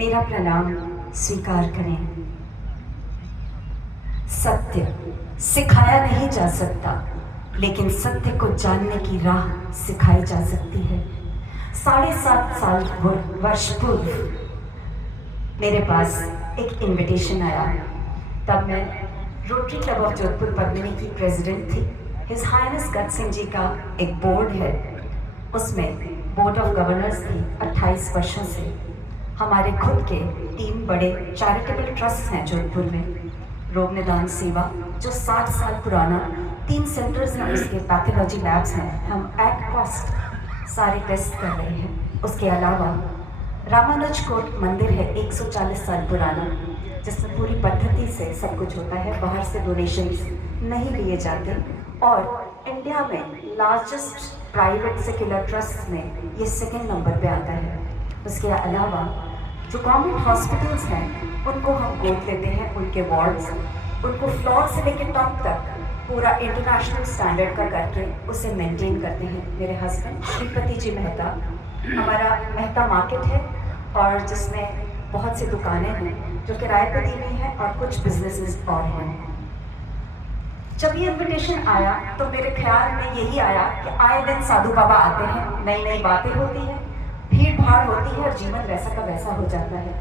मेरा प्रणाम स्वीकार करें। सत्य सिखाया नहीं जा सकता, लेकिन सत्य को जानने की राह सिखाई जा सकती है। 7.5 वर्ष पूर्व मेरे पास एक इनविटेशन आया। तब मैं rotary club of Jodhpur Padmini की प्रेसिडेंट थी। हिज हाइनेस गत सिंह जी का एक बोर्ड है, उसमें बोर्ड ऑफ गवर्नर्स थी 28 वर्षों से। हमारे खुद के 3 बड़े चैरिटेबल ट्रस्ट हैं जोधपुर में। रोग निदान सेवा जो 60 साल पुराना, 3 सेंटर्स हैं, उसके पैथोलॉजी लैब्स हैं। हम एट कॉस्ट सारे टेस्ट कर रहे हैं। उसके अलावा रामानुज कोट मंदिर है 140 साल पुराना, जिसमें पूरी पद्धति से सब कुछ होता है, बाहर से डोनेशंस नहीं लिए जाते। और इंडिया में लार्जेस्ट प्राइवेट सेक्युलर ट्रस्ट में ये 2nd नंबर पे आता है। उसके अलावा जो गवर्नमेंट हॉस्पिटल्स हैं उनको हम गोद लेते हैं, उनके वार्ड्स, उनको फ्लोर से लेकर टॉप तक पूरा इंटरनेशनल स्टैंडर्ड का करके उसे मेंटेन करते हैं। मेरे हस्बैंड श्रीपति जी मेहता, हमारा मेहता मार्केट है और जिसमें बहुत सी दुकानें हैं जो किराए पर दी हुई हैं और कुछ बिजनेसेस और हैं। जब ये इन्विटेशन आया तो मेरे ख्याल में यही आया कि आए दिन साधु बाबा आते हैं, नई नई बातें होती हैं, भीड़ भाड़ होती है और जीवन वैसा का वैसा हो जाता है।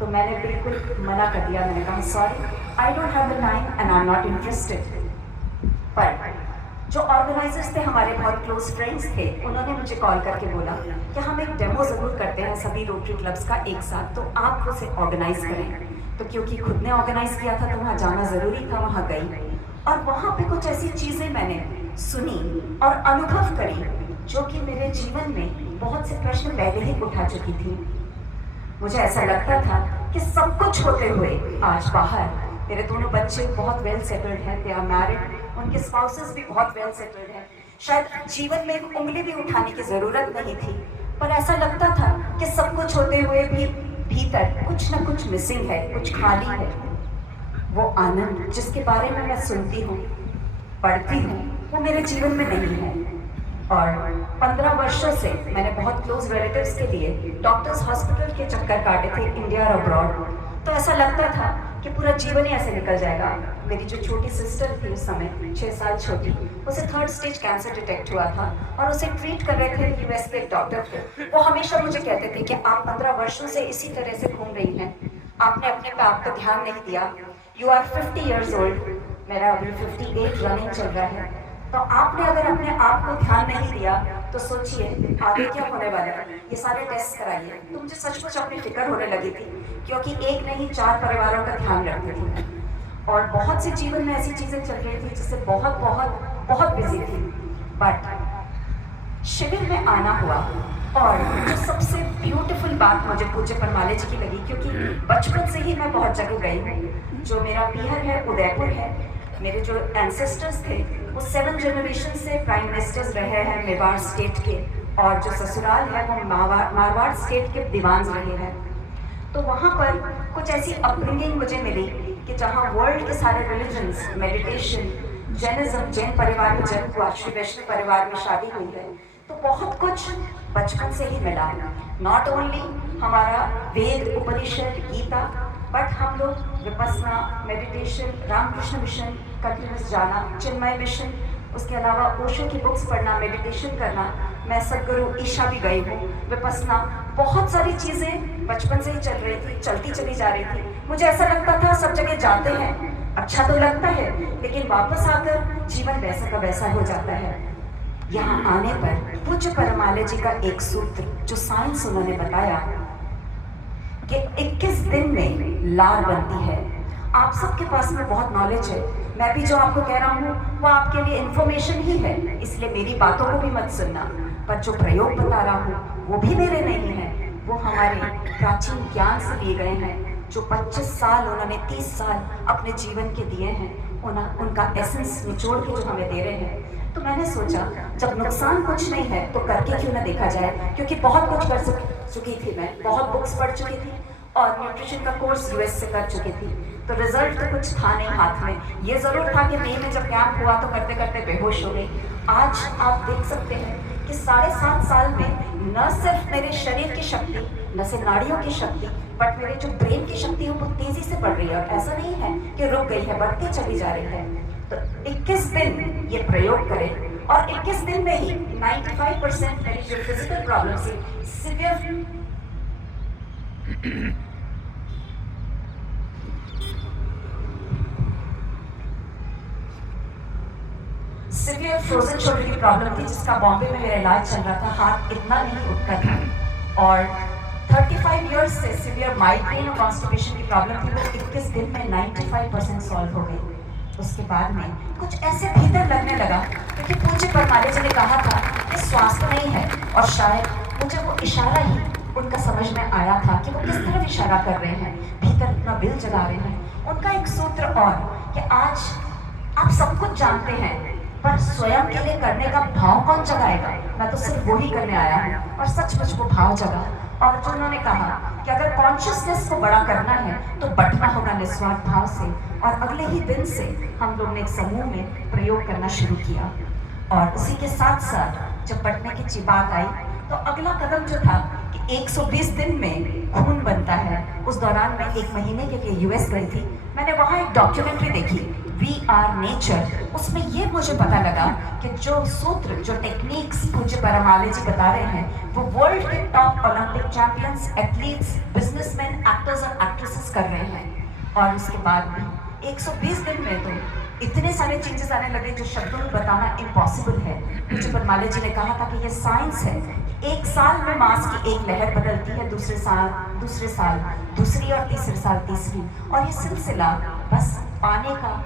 तो मैंने बिल्कुल मना कर दिया। मैंने कहा sorry, I don't have the time and I am not interested. पर जो ऑर्गेनाइजर्स थे, हमारे बहुत क्लोज फ्रेंड्स थे, उन्होंने मुझे कॉल करके बोला कि हम एक डेमो ज़रूर करते हैं सभी रोटरी क्लब्स का एक साथ, तो आप उसे ऑर्गेनाइज करें। तो क्योंकि खुद ने ऑर्गेनाइज किया था तो वहाँ जाना ज़रूरी था। वहाँ गई और वहाँ पे कुछ ऐसी चीज़ें मैंने सुनी और अनुभव करी जो कि मेरे जीवन में बहुत से प्रश्न पहले ही उठा चुकी थी। मुझे ऐसा लगता था कि सब कुछ होते हुए आज बाहर मेरे दोनों बच्चे बहुत वेल सेटल्ड हैं, दे आर मैरिड, उनके स्पाउसेस भी बहुत वेल सेटल्ड हैं, शायद जीवन में एक उंगली भी उठाने की ज़रूरत नहीं थी। पर ऐसा लगता था कि सब कुछ होते हुए भी भीतर कुछ ना कुछ मिसिंग है, कुछ खाली है। वो आनंद जिसके बारे में मैं सुनती हूँ, पढ़ती हूँ, वो मेरे जीवन में नहीं है। और 15 वर्षों से मैंने बहुत क्लोज रिलेटिव्स के लिए डॉक्टर्स हॉस्पिटल के चक्कर काटे थे, इंडिया और अब्रॉड। तो ऐसा लगता था कि पूरा जीवन ही ऐसे निकल जाएगा। मेरी जो छोटी सिस्टर थी उस समय 6 साल छोटी, उसे 3rd स्टेज कैंसर डिटेक्ट हुआ था और उसे ट्रीट कर रहे थे US के एक डॉक्टर थे। वो हमेशा मुझे कहते थे कि आप 15 वर्षों से इसी तरह से घूम रही हैं, आपने अपने पे आप पर ध्यान नहीं दिया। यू आर 50 years old, मेरा अभी 58 रनिंग चल रहा है, तो आपने अगर अपने आप को ध्यान नहीं दिया तो सोचिए आगे क्या होने वाला है। ये सारे टेस्ट कराइए। तो मुझे सचमुच अपनी फिक्र होने लगी थी, क्योंकि एक नहीं 4 परिवारों का ध्यान रखती थी और बहुत सी जीवन में ऐसी चीज़ें चल रही थी जिससे बहुत बहुत बहुत बिजी थी। बट शिविर में आना हुआ और जो सबसे ब्यूटीफुल बात मुझे पूज्य परमाले जी की लगी, क्योंकि बचपन से ही मैं बहुत जगह गई हूँ। जो मेरा पीहर है उदयपुर है, मेरे जो एंसेस्टर्स थे वो 7 जनरेशन से प्राइम मिनिस्टर्स रहे हैं मेवाड़ स्टेट के, और जो ससुराल है वो मारवाड़ स्टेट के दीवान रहे हैं। तो वहाँ पर कुछ ऐसी अपब्रिंगिंग मुझे मिली कि जहाँ वर्ल्ड के सारे रिलीजन्स, मेडिटेशन, जैनिज्म, जैन परिवार में जन्म हुआ, श्री वैष्णव परिवार में शादी हुई है, तो बहुत कुछ बचपन से ही मिला। नॉट ओनली हमारा वेद, उपनिषद, गीता, बट हम लोग Vipassana, meditation, Ramakrishna mission continuous जाना, चिन्मय मिशन, उसके अलावा ओशो की बुक्स पढ़ना, मेडिटेशन करना। मैं सदगुरु ईशा भी गई हूँ, विपस्सना, बहुत सारी चीज़ें बचपन से ही चल रही थी, चलती चली जा रही थी। मुझे ऐसा लगता था सब जगह जाते हैं, अच्छा तो लगता है, लेकिन वापस आकर जीवन वैसा का वैसा हो जाता है। यहाँ आने पर पूज्य परमाले जी का एक सूत्र जो साइंस उन्होंने बताया कि 21 दिन में लार बनती है। आप सबके पास में बहुत नॉलेज है, मैं भी जो आपको कह रहा हूँ वो आपके लिए इन्फॉर्मेशन ही है, इसलिए मेरी बातों को भी मत सुनना। पर जो प्रयोग बता रहा हूँ वो भी मेरे नहीं हैं, वो हमारे प्राचीन ज्ञान से दिए गए हैं। जो 25 साल उन्होंने 30 साल अपने जीवन के दिए हैं, उनका एसेंस निचोड़ के जो हमें दे रहे हैं। तो मैंने सोचा जब नुकसान कुछ नहीं है तो करके क्यों ना देखा जाए, क्योंकि बहुत कुछ कर चुकी थी मैं, बहुत बुक्स पढ़ चुकी थी और न्यूट्रिशन का कोर्स US से कर चुकी थी। तो रिजल्ट तो कुछ था नहीं हाथ में। ये ज़रूर था कि मई में जब कैंप हुआ तो करते करते बेहोश हो गई। आज आप देख सकते हैं कि 7.5 साल में न सिर्फ मेरे शरीर की शक्ति, न सिर्फ नाड़ियों की शक्ति, बट मेरे जो ब्रेन की शक्ति है वो तेजी से बढ़ रही है, और ऐसा नहीं है कि रुक गई है, बढ़ती चली जा रही है। तो 21 दिन ये प्रयोग करें और 21 दिन में ही 95% मेरी जो फिजिकल प्रॉब्लम थी, सिवियर फ्रोजन शोल्डर की प्रॉब्लम थी, जिसका बॉम्बे में मेरा इलाज चल रहा था, हाथ इतना नहीं उठता था। और 35 इयर्स से सिवियर माइग्रेन और कॉन्स्टिपेशन की प्रॉब्लम थी, वो 21 दिन में 95% सॉल्व हो गई। उसके बाद में कुछ ऐसे भीतर लगने लगा, क्योंकि पूज्य परमाले जी ने कहा था कि स्वास्थ्य नहीं है, और शायद मुझे वो इशारा ही उनका समझ में आया था कि वो किस तरफ इशारा कर रहे हैं, भीतर अपना बिल जगा रहे हैं। उनका एक सूत्र और कि आज आप सब कुछ जानते हैं, पर स्वयं के लिए करने का भाव कौन जगाएगा? मैं तो सिर्फ वो ही करने आया हूँ, और सचमुच वो भाव जगा। और जो उन्होंने कहा कि अगर कॉन्शियसनेस को बड़ा करना है तो बटना होगा निस्वार्थ भाव से। और अगले ही दिन से हम लोग ने एक समूह में प्रयोग करना शुरू किया, और उसी के साथ साथ जब बटने की बात आई तो अगला कदम जो था कि 120 दिन में खून बनता है। उस दौरान मैं 1 महीने के लिए यूएस गई थी। मैंने वहाँ एक डॉक्यूमेंट्री देखी, वी आर नेचर। उसमें ये मुझे पता लगा कि जो सूत्र, जो टेक्निक्स पूज्य परमाले जी बता रहे हैं, वो वर्ल्ड के top Olympic champions, athletes, businessman, actors और एक्ट्रेसेस कर रहे हैं। और उसके बाद भी 120 दिन में तो इतने सारे चेंजेस आने लगे जो शब्दों में बताना इम्पॉसिबल है। पूज्य परमाले जी ने कहा था कि ये साइंस है। 1 साल में मांस की एक लहर बदलती है, दूसरे साल दूसरी, और तीसरे साल तीसरी, और ये सिलसिला बस पाने का